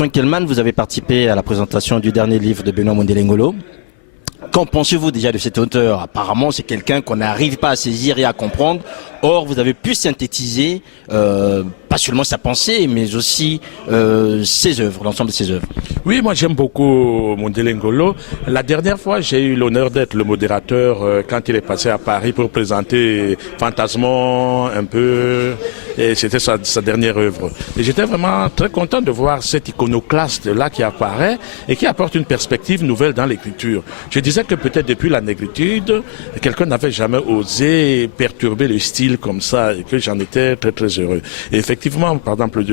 Gaston Kelman, vous avez participé à la présentation du dernier livre de Benoît Mondélé Ngolo. Qu'en pensez-vous déjà de cet auteur? Apparemment, c'est quelqu'un qu'on n'arrive pas à saisir et à comprendre. Or, vous avez pu synthétiser pas seulement sa pensée, mais aussi ses œuvres, l'ensemble de ses œuvres. Oui, moi j'aime beaucoup Mondélé Ngolo. La dernière fois, j'ai eu l'honneur d'être le modérateur quand il est passé à Paris pour présenter Fantasmant un peu. Et c'était sa dernière œuvre. Et j'étais vraiment très content de voir cet iconoclaste-là qui apparaît et qui apporte une perspective nouvelle dans l'écriture. Je disais que peut-être depuis la négritude, quelqu'un n'avait jamais osé perturber le style comme ça et que j'en étais très très heureux. Et effectivement, par exemple,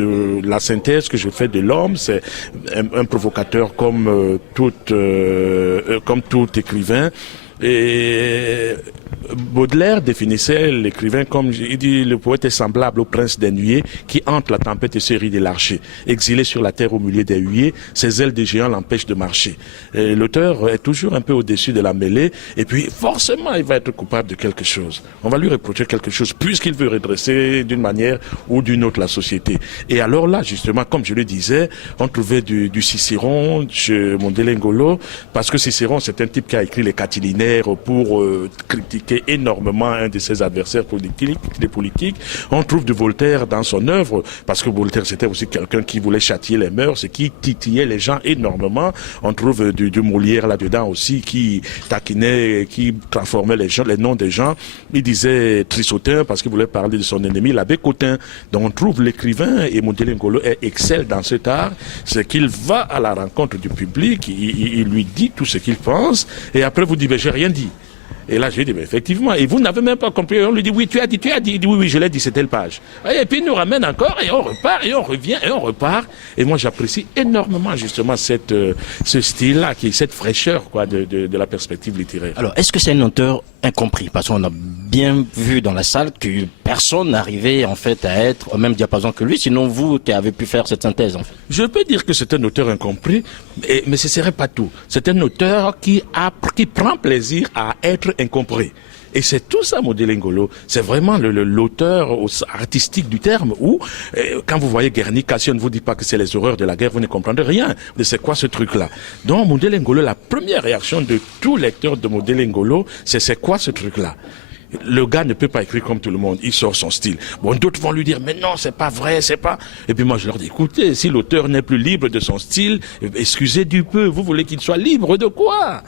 la synthèse que je fais de l'homme, c'est un provocateur comme tout écrivain. Et Baudelaire définissait l'écrivain comme, il dit, le poète est semblable au prince des nuées qui hante la tempête et se rit de l'archer. Exilé sur la terre au milieu des huées, ses ailes de géant l'empêchent de marcher. L'auteur est toujours un peu au-dessus de la mêlée et puis forcément il va être coupable de quelque chose. On va lui reprocher quelque chose puisqu'il veut redresser d'une manière ou d'une autre la société. Et alors là, justement, comme je le disais, on trouvait du Cicéron chez Mondélé Ngolo parce que Cicéron, c'est un type qui a écrit les Catilinaires pour critiquer énormément un de ses adversaires politiques. On trouve de Voltaire dans son œuvre, parce que Voltaire c'était aussi quelqu'un qui voulait châtier les mœurs et qui titillait les gens énormément. On trouve du Molière là-dedans aussi, qui taquinait, qui transformait les noms des gens. Il disait Trissotin parce qu'il voulait parler de son ennemi, l'abbé Cotin. Donc on trouve l'écrivain, et Mondélé Ngolo excelle dans cet art, c'est qu'il va à la rencontre du public, il lui dit tout ce qu'il pense, et après vous dites, j'ai rien dit. Et là, j'ai dit, mais effectivement, et vous n'avez même pas compris. On lui dit, oui, tu as dit. Il dit, oui, je l'ai dit, c'est telle page. Et puis, il nous ramène encore, et on repart, et on revient, et on repart. Et moi, j'apprécie énormément, justement, ce style-là, cette fraîcheur, quoi, de la perspective littéraire. Alors, est-ce que c'est un auteur incompris? Parce qu'on a bien vu dans la salle que personne n'arrivait, en fait, à être au même diapason que lui. Sinon, vous qui avez pu faire cette synthèse, en fait. Je peux dire que c'est un auteur incompris, mais ce serait pas tout. C'est un auteur qui prend plaisir à être incompris. Et c'est tout ça, Mondélé Ngolo. C'est vraiment l'auteur artistique du terme où, quand vous voyez Guernica, si on ne vous dit pas que c'est les horreurs de la guerre, vous ne comprendrez rien de c'est quoi ce truc-là. Donc, Mondélé Ngolo, la première réaction de tout lecteur de Mondélé Ngolo, c'est quoi ce truc-là? Le gars ne peut pas écrire comme tout le monde, il sort son style. Bon, d'autres vont lui dire, mais non, c'est pas vrai, c'est pas... Et puis moi, je leur dis, écoutez, si l'auteur n'est plus libre de son style, excusez du peu, vous voulez qu'il soit libre de quoi?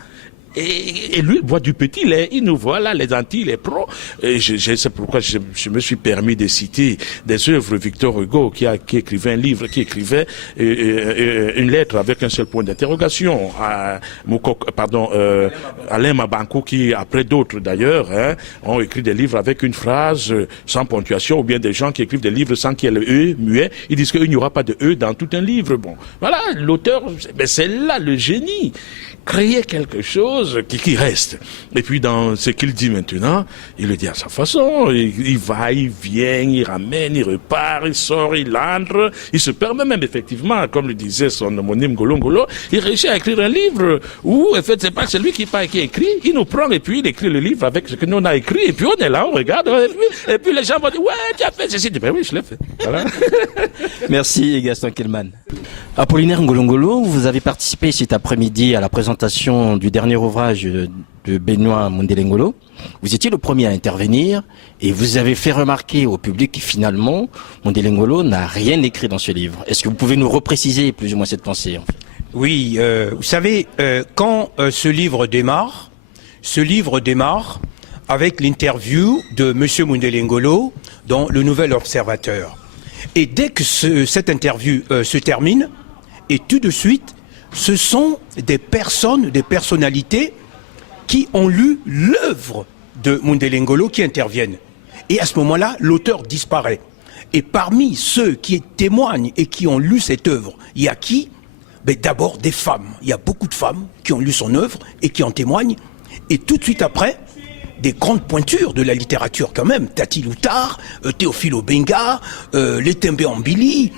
Et lui, il boit du petit lait. Il nous voit là, les Antilles, les pros. Et c'est pourquoi je me suis permis de citer des œuvres Victor Hugo, qui écrivait un livre, qui écrivait une lettre avec un seul point d'interrogation à Alain Mabankou, qui, après d'autres d'ailleurs, ont écrit des livres avec une phrase sans ponctuation, ou bien des gens qui écrivent des livres sans qu'il y ait le E muet. Ils disent qu'il n'y aura pas de E dans tout un livre. Bon, voilà, l'auteur, mais c'est là le génie. Créer quelque chose qui reste. Et puis dans ce qu'il dit maintenant, il le dit à sa façon. Il va, il vient, il ramène, il repart, il sort, il entre. Il se permet même effectivement, comme le disait son homonyme Ngolo, il réussit à écrire un livre où, en fait, c'est pas celui qui écrit. Il nous prend et puis il écrit le livre avec ce que nous on a écrit. Et puis on est là, on regarde. Et puis les gens vont dire, ouais, tu as fait ceci. Ben oui, je l'ai fait. Voilà. Merci Gaston Kelman. Apollinaire Ngolo, vous avez participé cet après-midi à la présentation du dernier ouvrage de Benoît Mondélé Ngolo. Vous étiez le premier à intervenir et vous avez fait remarquer au public que finalement, Mondélé Ngolo n'a rien écrit dans ce livre. Est-ce que vous pouvez nous repréciser plus ou moins cette pensée, en fait? Oui, vous savez, quand ce livre démarre avec l'interview de M. Mondélé Ngolo dans Le Nouvel Observateur. Et dès que cette interview se termine, et tout de suite, ce sont des personnes, des personnalités qui ont lu l'œuvre de Mondélé Ngolo qui interviennent. Et à ce moment-là, l'auteur disparaît. Et parmi ceux qui témoignent et qui ont lu cette œuvre, il y a qui? D'abord des femmes. Il y a beaucoup de femmes qui ont lu son œuvre et qui en témoignent. Et tout de suite après, des grandes pointures de la littérature quand même, Tati Loutard, Théophile Obenga, Letembe Ambili,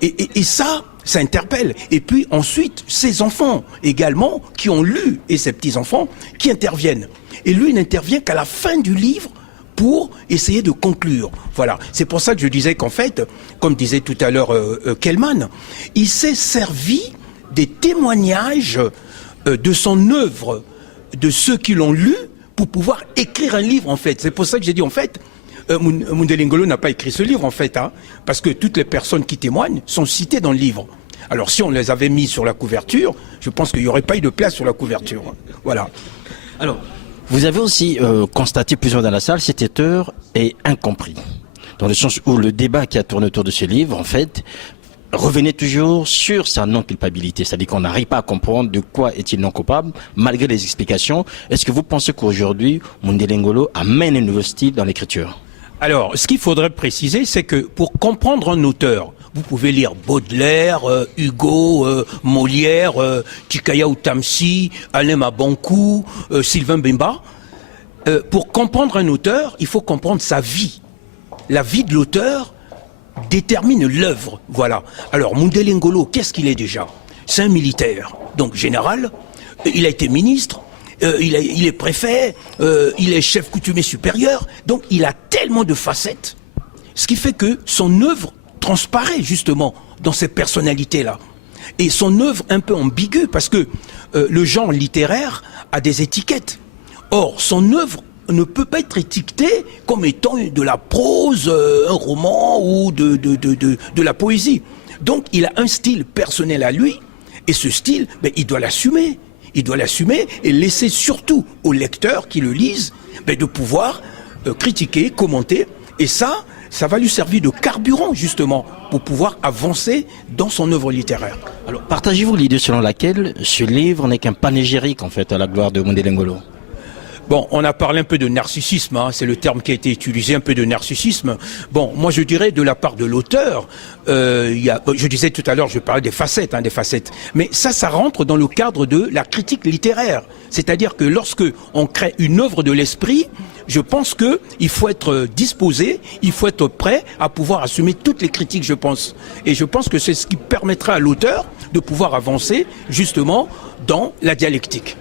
et ça interpelle. Et puis ensuite, ses enfants également, qui ont lu, et ses petits-enfants, qui interviennent. Et lui, il n'intervient qu'à la fin du livre, pour essayer de conclure. Voilà. C'est pour ça que je disais qu'en fait, comme disait tout à l'heure Kelman, il s'est servi des témoignages de son œuvre, de ceux qui l'ont lu, pour pouvoir écrire un livre, en fait. C'est pour ça que j'ai dit, en fait, Mundele Ngolo n'a pas écrit ce livre, en fait, hein, parce que toutes les personnes qui témoignent sont citées dans le livre. Alors, si on les avait mis sur la couverture, je pense qu'il n'y aurait pas eu de place sur la couverture. Voilà. Alors, vous avez aussi constaté, plus ou moins dans la salle, cet auteur est incompris. Dans le sens où le débat qui a tourné autour de ce livre, en fait, revenait toujours sur sa non-culpabilité. C'est-à-dire qu'on n'arrive pas à comprendre de quoi est-il non coupable, malgré les explications. Est-ce que vous pensez qu'aujourd'hui, Mundele Ngolo amène un nouveau style dans l'écriture? Alors, ce qu'il faudrait préciser, c'est que pour comprendre un auteur, vous pouvez lire Baudelaire, Hugo, Molière, Chikaya Outamsi, Alain Mabankou, Sylvain Bemba. Pour comprendre un auteur, il faut comprendre sa vie. La vie de l'auteur détermine l'œuvre. Voilà. Alors, Mundele Ngolo, qu'est-ce qu'il est déjà? C'est un militaire, donc général. Il a été ministre. Il est préfet, il est chef coutumier supérieur, donc il a tellement de facettes, ce qui fait que son œuvre transparaît justement dans ces personnalités-là. Et son œuvre un peu ambiguë, parce que le genre littéraire a des étiquettes. Or, son œuvre ne peut pas être étiquetée comme étant de la prose, un roman ou de la poésie. Donc, il a un style personnel à lui, et ce style, il doit l'assumer. Il doit l'assumer et laisser surtout aux lecteurs qui le lisent de pouvoir critiquer, commenter. Et ça va lui servir de carburant justement pour pouvoir avancer dans son œuvre littéraire. Alors, partagez-vous l'idée selon laquelle ce livre n'est qu'un panégyrique en fait à la gloire de Mundele Ngolo? Bon, on a parlé un peu de narcissisme, hein, c'est le terme qui a été utilisé, un peu de narcissisme. Bon, moi je dirais de la part de l'auteur, je disais tout à l'heure, je parlais des facettes, mais ça rentre dans le cadre de la critique littéraire. C'est-à-dire que lorsque on crée une œuvre de l'esprit, je pense que il faut être disposé, il faut être prêt à pouvoir assumer toutes les critiques, je pense. Et je pense que c'est ce qui permettra à l'auteur de pouvoir avancer justement dans la dialectique.